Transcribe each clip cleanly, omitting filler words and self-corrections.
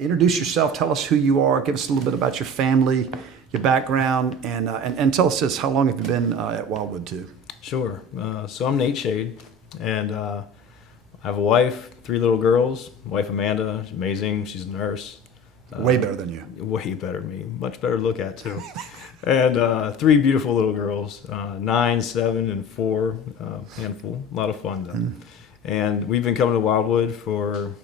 introduce yourself. Tell us who you are. Give us a little bit about your family, your background, and tell us this: how long have you been at Wildwood too? Sure. So I'm Nate Schaidt, and I have a wife, 3 little girls. Wife Amanda, she's amazing. She's a nurse. Way better than you. Way better than me. Much better to look at too. And 3 beautiful little girls, 9, 7, and 4. Handful. A lot of fun done. And we've been coming to Wildwood for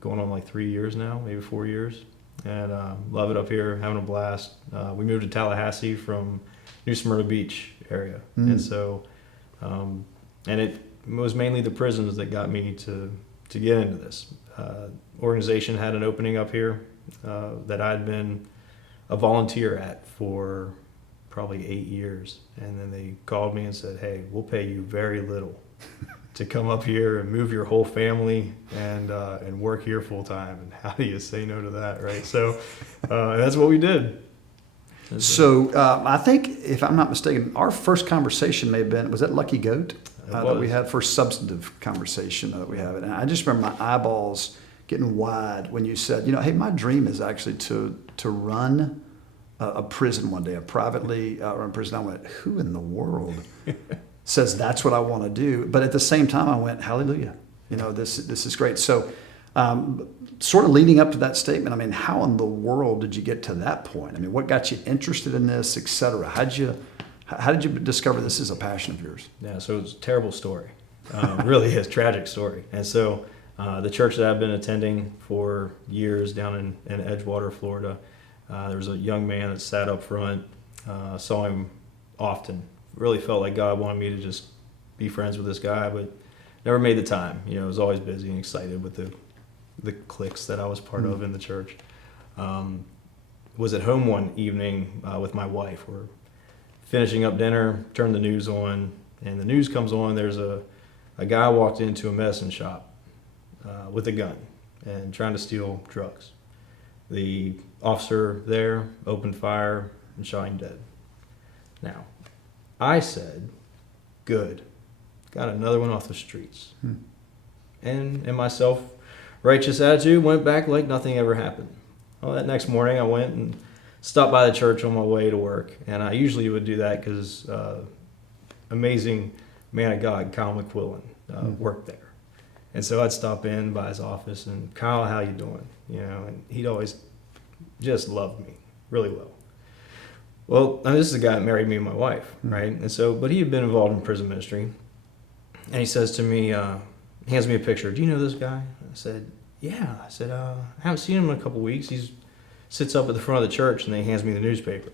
going on like 3 years now, maybe 4 years, and love it up here, having a blast. We moved to Tallahassee from New Smyrna Beach area, and so and it was mainly the prisons that got me to get into this. Organization had an opening up here that I'd been a volunteer at for probably 8 years, and then they called me and said, "Hey, we'll pay you very little to come up here and move your whole family and work here full time." And how do you say no to that, right? So that's what we did. So I think, if I'm not mistaken, our first conversation may have been, was that Lucky Goat? That we had first substantive conversation that we have. And I just remember my eyeballs getting wide when you said, hey, my dream is actually to run a prison one day, a privately run prison. I went, who in the world says that's what I want to do? But at the same time, I went, hallelujah. This is great. So sort of leading up to that statement, how in the world did you get to that point? What got you interested in this, et cetera? How did you discover this is a passion of yours? Yeah, so it's a terrible story. Really is, tragic story. And so the church that I've been attending for years down in Edgewater, Florida, there was a young man that sat up front, saw him often. Really felt like God wanted me to just be friends with this guy, but never made the time. I was always busy and excited with the cliques that I was part of in the church. Was at home one evening with my wife. We're finishing up dinner, turned the news on, and the news comes on. There's a guy walked into a medicine shop with a gun and trying to steal drugs. The officer there opened fire and shot him dead. Now, I said, good, got another one off the streets. And in my self-righteous attitude, went back like nothing ever happened. Well, that next morning I went and stopped by the church on my way to work. And I usually would do that because amazing man of God, Kyle McQuillan, worked there. And so I'd stop in by his office and, Kyle, how you doing? And he'd always just loved me really well. Well, this is the guy that married me and my wife, right? And so, but he had been involved in prison ministry. And he says to me, hands me a picture. Do you know this guy? I said, yeah. I said, I haven't seen him in a couple weeks. He sits up at the front of the church, and then he hands me the newspaper.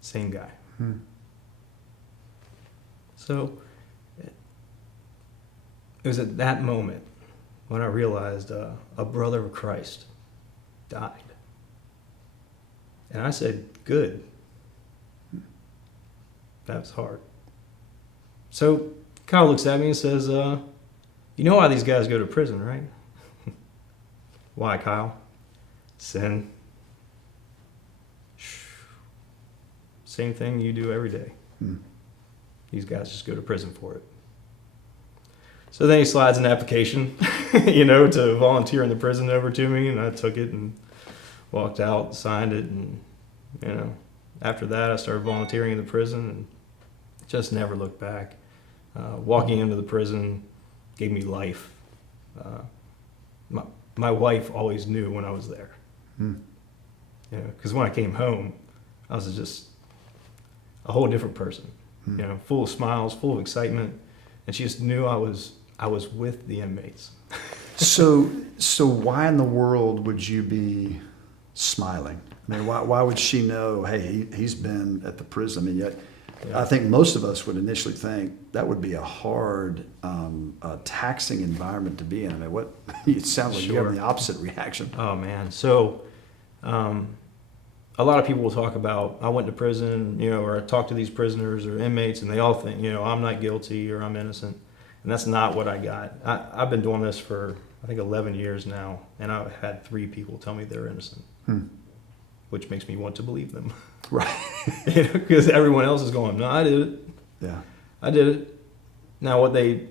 Same guy. So it was at that moment when I realized a brother of Christ died. And I said, good. That was hard. So Kyle looks at me and says, you know why these guys go to prison, right? Why, Kyle? Sin. Same thing you do every day. These guys just go to prison for it. So then he slides an application, to volunteer in the prison over to me, and I took it and walked out, signed it, and, after that I started volunteering in the prison and just never looked back. Walking into the prison gave me life. My wife always knew when I was there. Because when I came home, I was just a whole different person. Full of smiles, full of excitement, and she just knew I was with the inmates. So why in the world would you be smiling? Why would she know, hey, he's been at the prison? Yet I think most of us would initially think that would be a hard, taxing environment to be in. It sounds like you have the opposite reaction. Oh, man. So a lot of people will talk about, I went to prison, or I talk to these prisoners or inmates, and they all think, I'm not guilty or I'm innocent. And that's not what I got. I've been doing this for, I think, 11 years now, and I've had 3 people tell me they're innocent, which makes me want to believe them. Right. Because everyone else is going, no, I did it. Yeah. I did it. Now, what they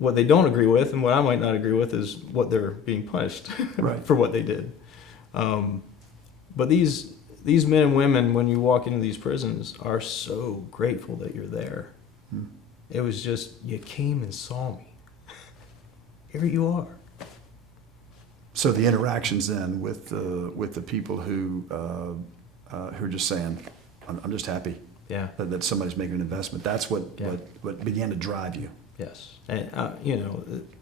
what they don't agree with, and what I might not agree with, is what they're being punished Right. for what they did. But these men and women, when you walk into these prisons, are so grateful that you're there. It was just, you came and saw me. Here you are. So the interactions then with the people who are just saying, I'm just happy Yeah. that somebody's making an investment. That's what began to drive you. Yes. And,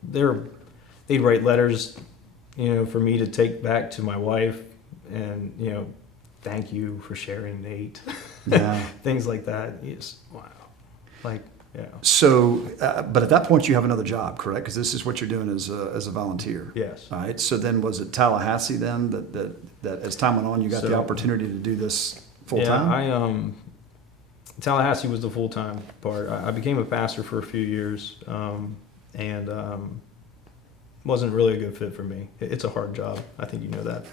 they'd write letters, for me to take back to my wife and, thank you for sharing, Nate. Yeah. Things like that. Yes. Wow. Like, yeah. So, but at that point you have another job, correct? Because this is what you're doing as a volunteer. Yes. All right. So then was it Tallahassee then that as time went on you got the opportunity to do this full time? Tallahassee was the full-time part. I became a pastor for a few years, and wasn't really a good fit for me. It's a hard job. I think you know that.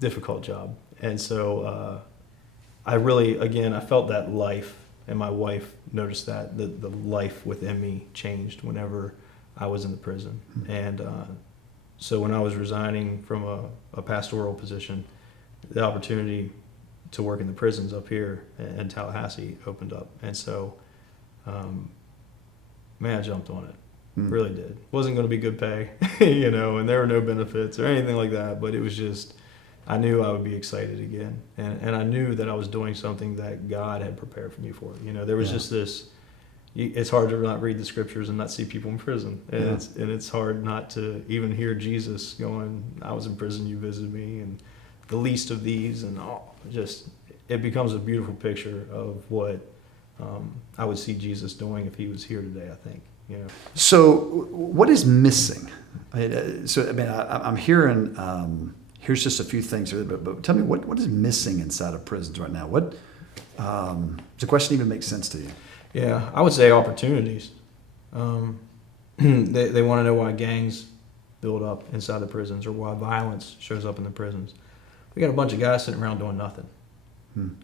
Difficult job. And so I felt that life, and my wife noticed that, the life within me changed whenever I was in the prison. And so when I was resigning from a pastoral position, the opportunity to work in the prisons up here in Tallahassee opened up. And so, I jumped on it. Really did. Wasn't going to be good pay, and there were no benefits or anything like that, but it was just, I knew I would be excited again. And I knew that I was doing something that God had prepared for me for. There was just this, it's hard to not read the scriptures and not see people in prison. And it's hard not to even hear Jesus going, I was in prison, you visited me, and the least of these, and it becomes a beautiful picture of what I would see Jesus doing if he was here today, I think. So what is missing? I'm hearing, here's just a few things, but tell me what is missing inside of prisons right now? Does the question even make sense to you? Yeah, I would say opportunities. They want to know why gangs build up inside the prisons or why violence shows up in the prisons. We got a bunch of guys sitting around doing nothing.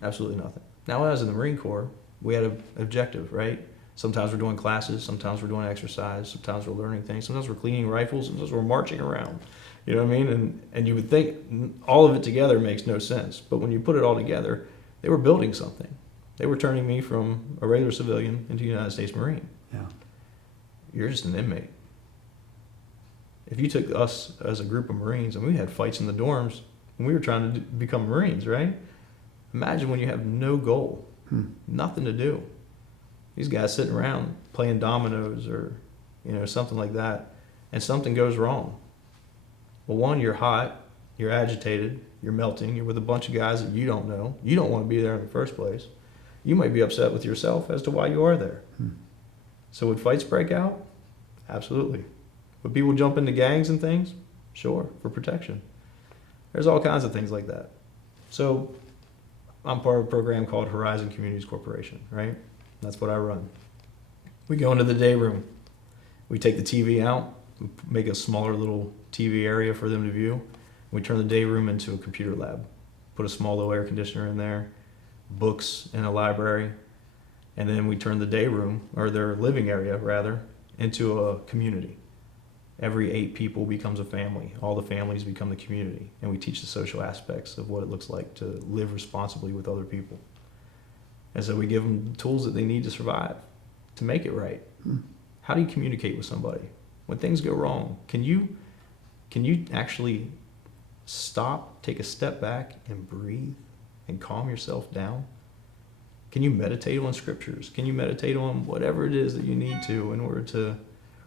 Absolutely nothing. Now, when I was in the Marine Corps, we had an objective, right? Sometimes we're doing classes, sometimes we're doing exercise, sometimes we're learning things, sometimes we're cleaning rifles, sometimes we're marching around. You know what I mean? And you would think all of it together makes no sense. But when you put it all together, they were building something. They were turning me from a regular civilian into a United States Marine. Yeah. You're just an inmate. If you took us as a group of Marines, and we had fights in the dorms when we were trying to become Marines, right? Imagine when you have no goal, nothing to do. These guys sitting around playing dominoes or, something like that, and something goes wrong. Well, one, you're hot, you're agitated, you're melting, you're with a bunch of guys that you don't know. You don't want to be there in the first place. You might be upset with yourself as to why you are there. So would fights break out? Absolutely. Would people jump into gangs and things? Sure, for protection. There's all kinds of things like that. So I'm part of a program called Horizon Communities Corporation, right? That's what I run. We go into the day room. We take the TV out, we make a smaller little TV area for them to view. We turn the day room into a computer lab. Put a small little air conditioner in there, books in a library, and then we turn the day room, or their living area rather, into a community. Every 8 people becomes a family. All the families become the community. And we teach the social aspects of what it looks like to live responsibly with other people. And so we give them the tools that they need to survive, to make it right. How do you communicate with somebody? When things go wrong, can you actually stop, take a step back, and breathe and calm yourself down? Can you meditate on scriptures? Can you meditate on whatever it is that you need to in order to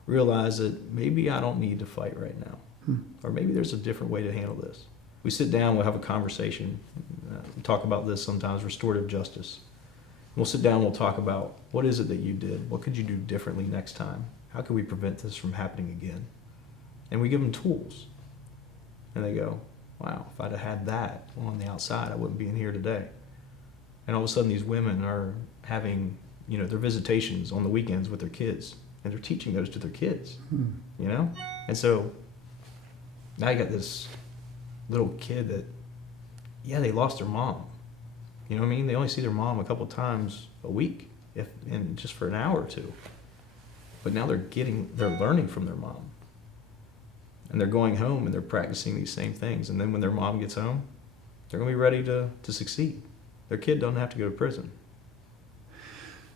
realize that maybe I don't need to fight right now? Or maybe there's a different way to handle this. We sit down, we'll have a conversation. We talk about this sometimes, restorative justice. We'll sit down, we'll talk about what is it that you did? What could you do differently next time? How can we prevent this from happening again? And we give them tools. And they go, wow, if I'd have had that on the outside, I wouldn't be in here today. And all of a sudden these women are having, their visitations on the weekends with their kids. And they're teaching those to their kids, And so now you got this little kid that, they lost their mom. You know what I mean? They only see their mom a couple times a week, and just for an hour or two. but now they're learning from their mom. And they're going home and they're practicing these same things. And then when their mom gets home, they're going to be ready to succeed. Their kid doesn't have to go to prison.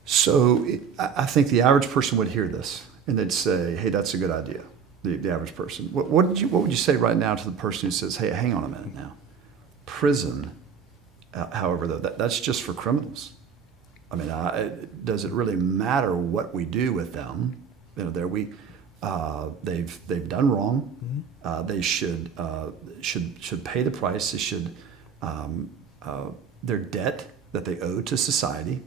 So I think the average person would hear this and they'd say, hey, that's a good idea, the average person. What would you say right now to the person who says, hey, hang on a minute now. Prison, however, though, that's just for criminals. I mean, does it really matter what we do with them? You know, they've done wrong. They should pay the price. They should their debt that they owe to society.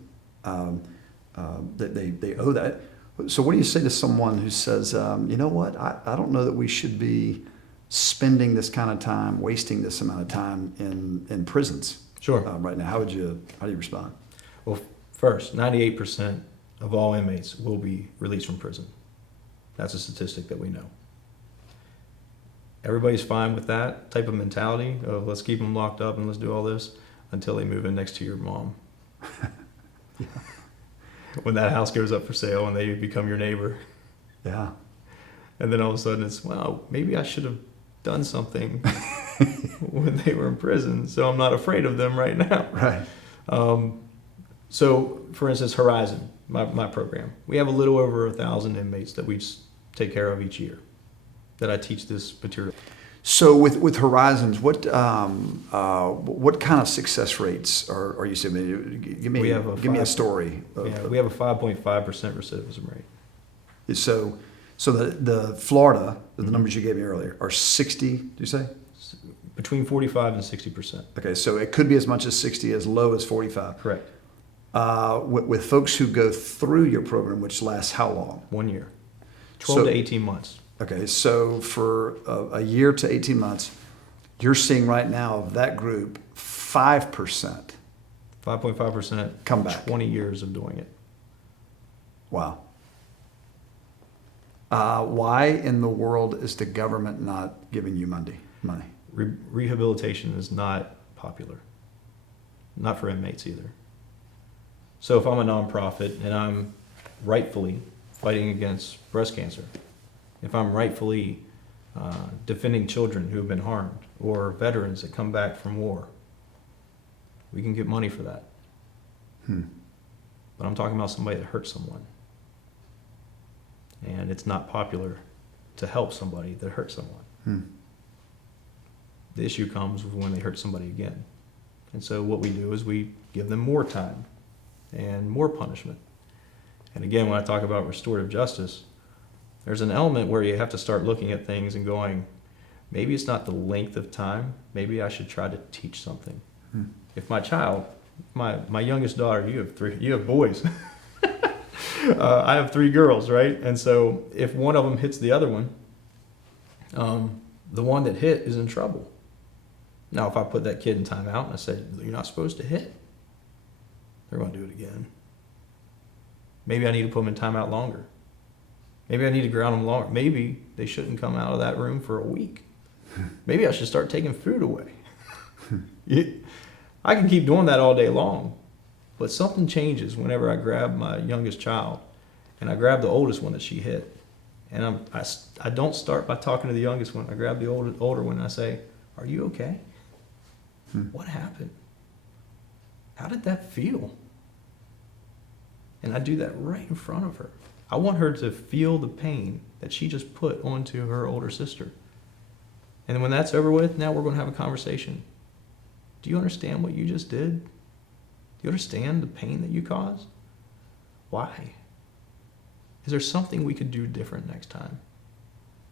They owe that. So what do you say to someone who says, you know what, I don't know that we should be spending this kind of time, wasting this amount of time in prisons? Sure. Right now, how do you respond? Well, first, 98% of all inmates will be released from prison. That's a statistic that we know. Everybody's fine with that type of mentality of let's keep them locked up and let's do all this until they move in next to your mom. Yeah. When that house goes up for sale and they become your neighbor. Yeah. And then all of a sudden it's, well, maybe I should have done something when they were in prison, so I'm not afraid of them right now. Right. So, for instance, Horizon, my program, we have a little over 1,000 inmates that we take care of each year that I teach this material. So with Horizons, what kind of success rates are you seeing? Give me a story. We have a 5.5% recidivism rate. So the Florida, the numbers you gave me earlier, are 60, do you say? Between 45 and 60%. Okay, so it could be as much as 60, as low as 45. Correct. With folks who go through your program, which lasts how long? 1 year. 12 to 18 months. Okay, so for a year to 18 months, you're seeing right now of that group, 5%. 5.5% come back. 20 years of doing it. Wow. Why in the world is the government not giving you money? Rehabilitation is not popular. Not for inmates either. So if I'm a nonprofit and I'm rightfully fighting against breast cancer, if I'm rightfully defending children who have been harmed or veterans that come back from war, we can get money for that. But I'm talking about somebody that hurt someone. And it's not popular to help somebody that hurt someone. The issue comes when they hurt somebody again. And so what we do is we give them more time and more punishment. And again, when I talk about restorative justice, there's an element where you have to start looking at things and going, maybe it's not the length of time, maybe I should try to teach something. If my child, my youngest daughter, you have boys. I have 3 girls, right? And so if one of them hits the other one, the one that hit is in trouble. Now, if I put that kid in timeout and I say, you're not supposed to hit, they're going to do it again. Maybe I need to put them in timeout longer. Maybe I need to ground them longer. Maybe they shouldn't come out of that room for a week. Maybe I should start taking food away. I can keep doing that all day long, but something changes whenever I grab my youngest child and I grab the oldest one that she hit. And I don't start by talking to the youngest one. I grab the older one and I say, are you okay? What happened? How did that feel? And I do that right in front of her. I want her to feel the pain that she just put onto her older sister. And when that's over with, now we're going to have a conversation. Do you understand what you just did? Do you understand the pain that you caused? Why? Is there something we could do different next time?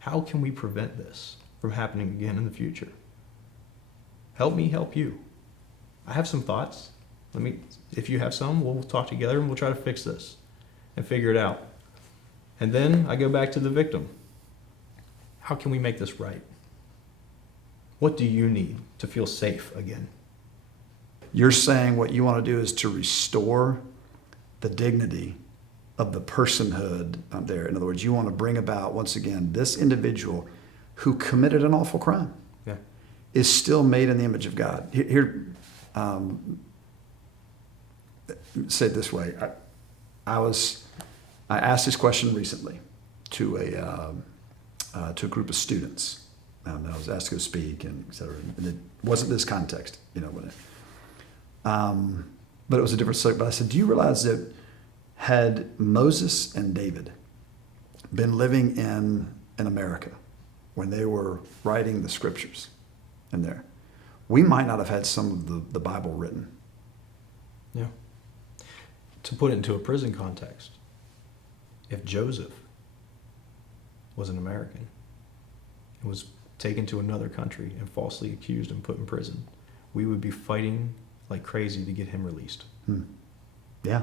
How can we prevent this from happening again in the future? Help me help you. I have some thoughts. If you have some, we'll talk together and we'll try to fix this and figure it out. And then I go back to the victim. How can we make this right? What do you need to feel safe again? You're saying what you want to do is to restore the dignity of the personhood there. In other words, you want to bring about, once again, this individual who committed an awful crime is still made in the image of God. Here, say it this way. I was I asked this question recently to a group of students. I was asked to go speak and et cetera. And it wasn't this context, but it was a different subject. But I said, do you realize that had Moses and David been living in America when they were writing the scriptures in there, we might not have had some of the Bible written. Yeah. To put it into a prison context, if Joseph was an American and was taken to another country and falsely accused and put in prison, we would be fighting like crazy to get him released. Yeah.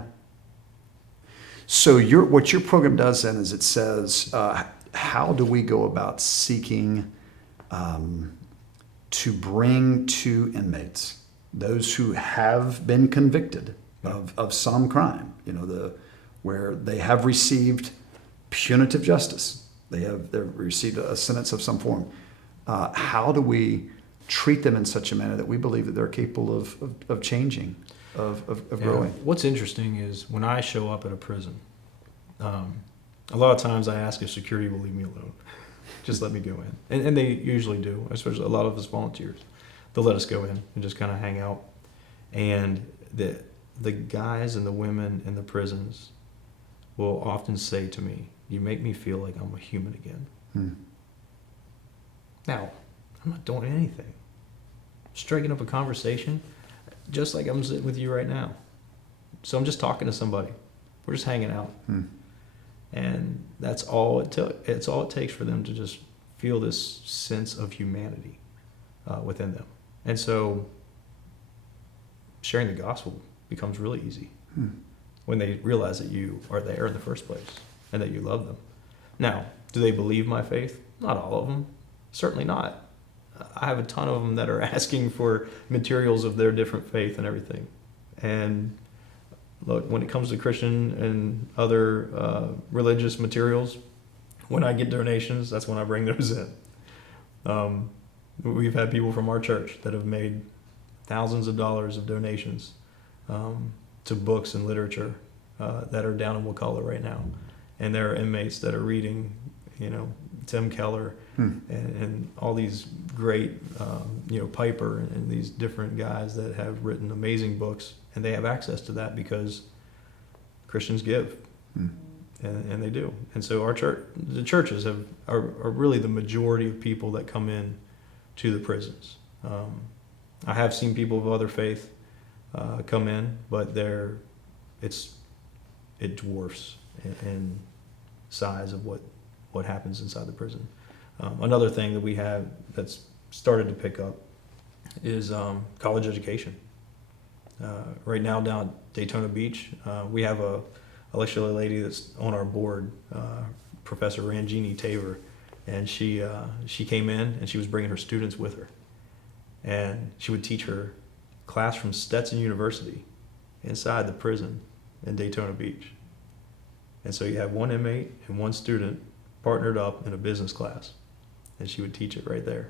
So what your program does then is it says, how do we go about seeking to bring to inmates, those who have been convicted of some crime, where they have received punitive justice, they've received a sentence of some form. How do we treat them in such a manner that we believe that they're capable of changing, of growing? What's interesting is when I show up at a prison, a lot of times I ask if security will leave me alone. Just let me go in. And they usually do, especially a lot of us volunteers. They'll let us go in and just kind of hang out. And the guys and the women in the prisons will often say to me, you make me feel like I'm a human again. Now, I'm not doing anything. Striking up a conversation, just like I'm sitting with you right now. So I'm just talking to somebody. We're just hanging out. And that's all it took. It's all it takes for them to just feel this sense of humanity within them. And so sharing the gospel becomes really easy when they realize that you are there in the first place and that you love them. Now, do they believe my faith? Not all of them. Certainly not. I have a ton of them that are asking for materials of their different faith and everything. And look, when it comes to Christian and other religious materials, when I get donations, that's when I bring those in. We've had people from our church that have made thousands of dollars of donations to books and literature that are down in Wakulla right now. And there are inmates that are reading, Tim Keller and all these great, Piper and these different guys that have written amazing books. And they have access to that because Christians give, and they do. And so the churches are really the majority of people that come in to the prisons. I have seen people of other faith come in, but it dwarfs in size of what happens inside the prison. Another thing that we have that's started to pick up is college education. Right now down at Daytona Beach, we have a lady that's on our board, Professor Rangini Taver, and she came in and she was bringing her students with her, and she would teach her class from Stetson University inside the prison in Daytona Beach. And so you have one inmate and one student partnered up in a business class, and she would teach it right there.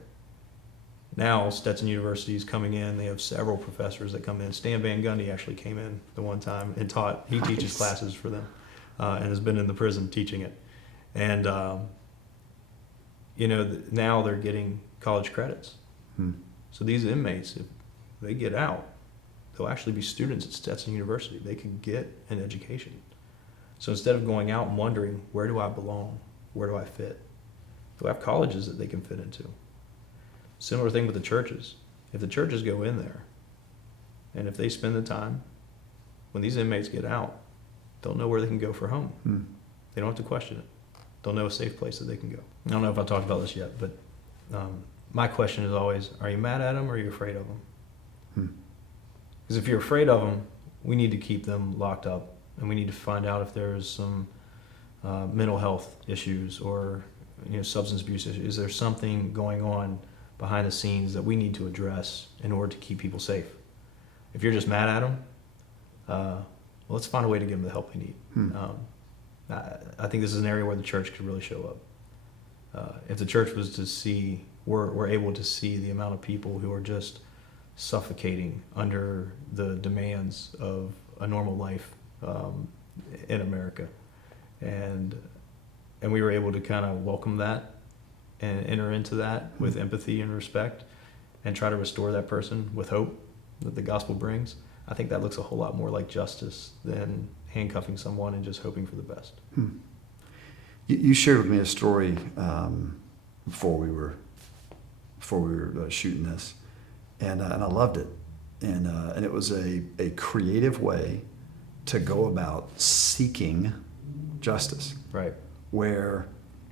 Now Stetson University is coming in. They have several professors that come in. Stan Van Gundy actually came in the one time and taught. He teaches classes for them and has been in the prison teaching it. And, now they're getting college credits. So these inmates, if they get out, they'll actually be students at Stetson University. They can get an education. So instead of going out and wondering, where do I belong? Where do I fit? They'll have colleges that they can fit into. Similar thing with the churches. If the churches go in there, and if they spend the time, when these inmates get out, they'll know where they can go for home. They don't have to question it. They'll know a safe place that they can go. I don't know if I talked about this yet, but my question is always, are you mad at them or are you afraid of them? Because if you're afraid of them, we need to keep them locked up, and we need to find out if there's some mental health issues or substance abuse issues. Is there something going on behind the scenes that we need to address in order to keep people safe? If you're just mad at them, let's find a way to give them the help they need. I think this is an area where the church could really show up. If the church was to see, we're able to see the amount of people who are just suffocating under the demands of a normal life in America. And we were able to kind of welcome that and enter into that with empathy and respect and try to restore that person with hope that the gospel brings. I think that looks a whole lot more like justice than handcuffing someone and just hoping for the best. You shared with me a story before we were shooting this, and I loved it. And it was a creative way to go about seeking justice. Right. Where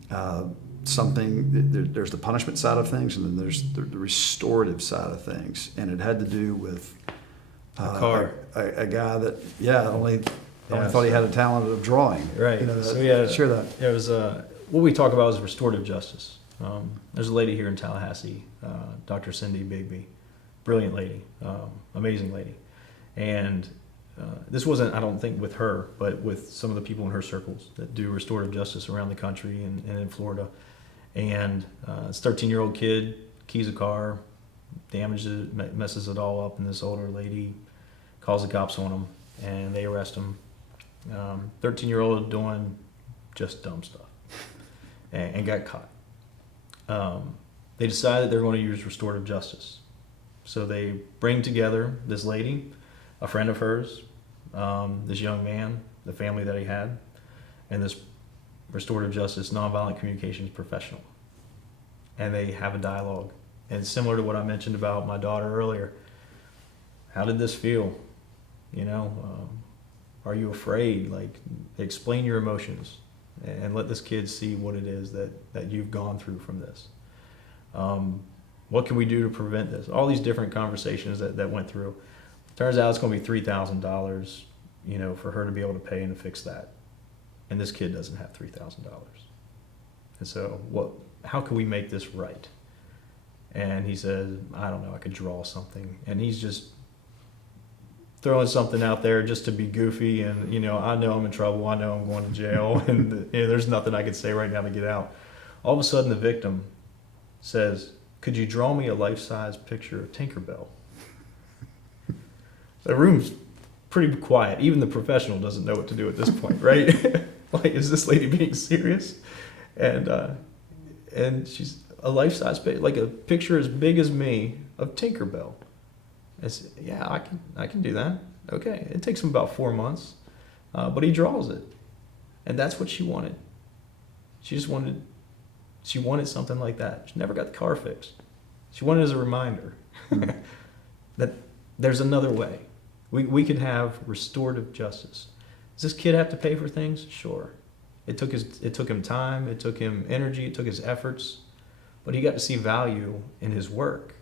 there's the punishment side of things, and then there's the restorative side of things. And it had to do with a guy that, only thought he had a talent of drawing. Right. Share that. It was what we talk about is restorative justice. There's a lady here in Tallahassee, Dr. Cindy Bigby, brilliant lady, amazing lady, and this wasn't, I don't think, with her, but with some of the people in her circles that do restorative justice around the country and in Florida. And this 13-year-old kid keys a car, damages it, messes it all up, and this older lady calls the cops on him, and they arrest him. 13-year-old doing just dumb stuff, and got caught. They decided they're going to use restorative justice. So they bring together this lady, a friend of hers, this young man, the family that he had, and this restorative justice nonviolent communications professional. And they have a dialogue. And similar to what I mentioned about my daughter earlier, how did this feel? Are you afraid? Like, explain your emotions and let this kid see what it is that you've gone through from this. What can we do to prevent this? All these different conversations that went through. Turns out it's going to be $3,000, for her to be able to pay and to fix that. And this kid doesn't have $3,000. And so how can we make this right? And he says, I don't know, I could draw something. And he's just throwing something out there just to be goofy. And, I know I'm in trouble. I know I'm going to jail. And there's nothing I can say right now to get out. All of a sudden, the victim says, could you draw me a life-size picture of Tinkerbell? The room's pretty quiet. Even the professional doesn't know what to do at this point, right? Like, is this lady being serious? And she's a life-size picture, like a picture as big as me of Tinkerbell. I said, yeah, I can do that. Okay. It takes him about 4 months, but he draws it. And that's what she wanted. She wanted something like that. She never got the car fixed. She wanted it as a reminder that there's another way. We could have restorative justice. Does this kid have to pay for things? Sure. It took him time, it took him energy, it took his efforts, but he got to see value in his work.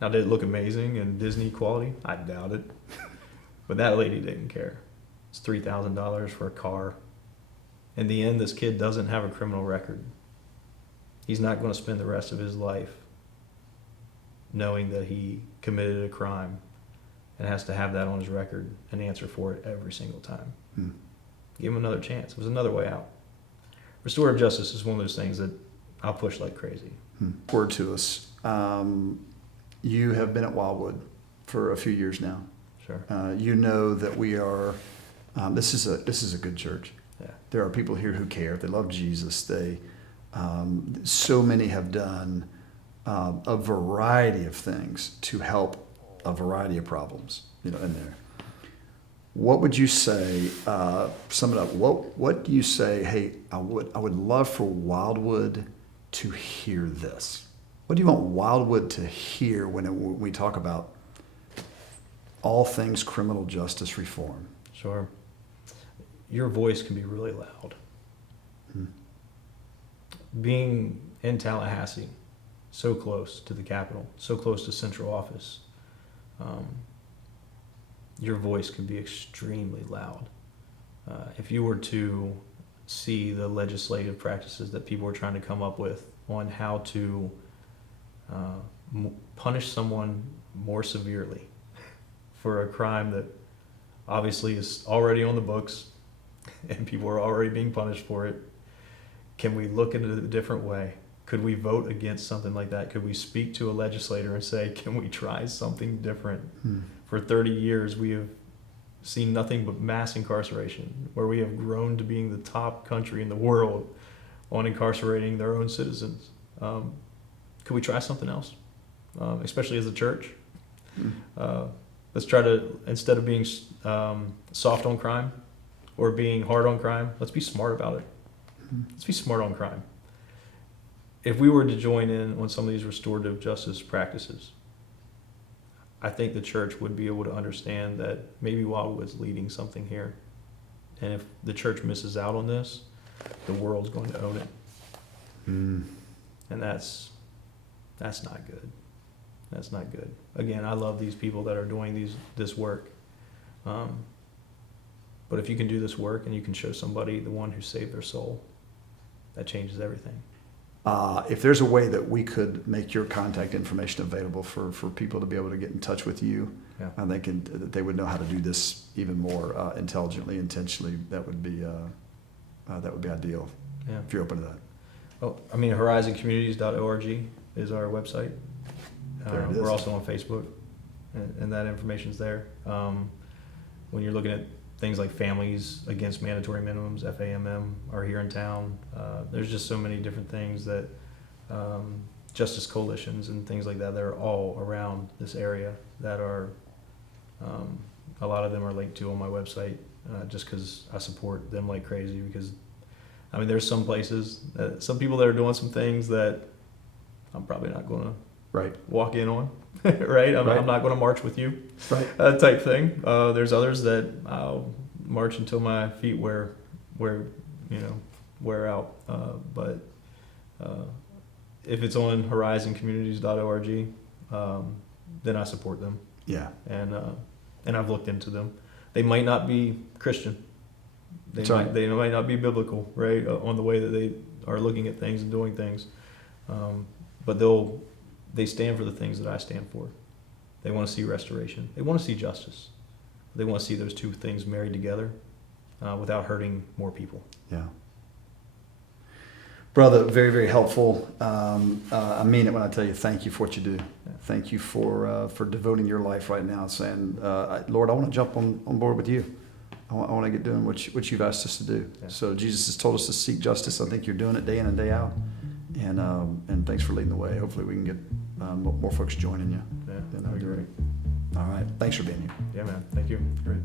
Now, did it look amazing and Disney quality? I doubt it. But that lady didn't care. It's $3,000 for a car. In the end, this kid doesn't have a criminal record. He's not going to spend the rest of his life knowing that he committed a crime and has to have that on his record and answer for it every single time. Give him another chance. It was another way out. Restorative justice is one of those things that I'll push like crazy. Word to us. You have been at Wildwood for a few years now. Sure. You know that we are. This is a good church. Yeah. There are people here who care. They love Jesus. They. So many have done a variety of things to help a variety of problems. In there. What would you say? Sum it up. What do you say? Hey, I would love for Wildwood to hear this. What do you want Wildwood to hear when we talk about all things criminal justice reform? Sure. Your voice can be really loud. Being in Tallahassee, so close to the Capitol, so close to central office, your voice can be extremely loud. If you were to see the legislative practices that people are trying to come up with on how to punish someone more severely for a crime that obviously is already on the books and people are already being punished for it, can we look at it a different way? Could we vote against something like that? Could we speak to a legislator and say, can we try something different? For 30 years, we have seen nothing but mass incarceration, where we have grown to being the top country in the world on incarcerating their own citizens. Could we try something else, especially as a church? Let's try to, instead of being soft on crime or being hard on crime, let's be smart about it. Let's be smart on crime. If we were to join in on some of these restorative justice practices, I think the church would be able to understand that maybe Wildwood's leading something here. And if the church misses out on this, the world's going to own it. And that's not good. That's not good. Again, I love these people that are doing this work. But if you can do this work and you can show somebody the one who saved their soul, that changes everything. If there's a way that we could make your contact information available for people to be able to get in touch with you, Yeah. I think that they would know how to do this even more intelligently, intentionally. That would be ideal. Yeah. If you're open to that. Oh, I mean, horizoncommunities.org is our website. There it is. We're also on Facebook, and that information's there. When you're looking at things like Families Against Mandatory Minimums, FAMM, are here in town. There's just so many different things that justice coalitions and things like that are all around this area that are, a lot of them are linked to on my website, just because I support them like crazy. Because, I mean, there's some places, some people that are doing some things that I'm probably not going to walk in on, right? I'm not going to march with you, type thing. There's others that I'll march until my feet wear out. But if it's on horizoncommunities.org, then I support them. Yeah. And I've looked into them. They might not be Christian. They might not be biblical, right, on the way that they are looking at things and doing things. But they stand for the things that I stand for. They want to see restoration. They want to see justice. They want to see those two things married together without hurting more people. Yeah. Brother, very, very helpful. I mean it when I tell you thank you for what you do. Yeah. Thank you for devoting your life right now, saying, Lord, I want to jump on board with you. I want to get doing what you've asked us to do. Yeah. So Jesus has told us to seek justice. I think you're doing it day in and day out. And thanks for leading the way. Hopefully we can get more folks joining you. Yeah, that'd be great. All right. Thanks for being here. Yeah, man. Thank you. Great.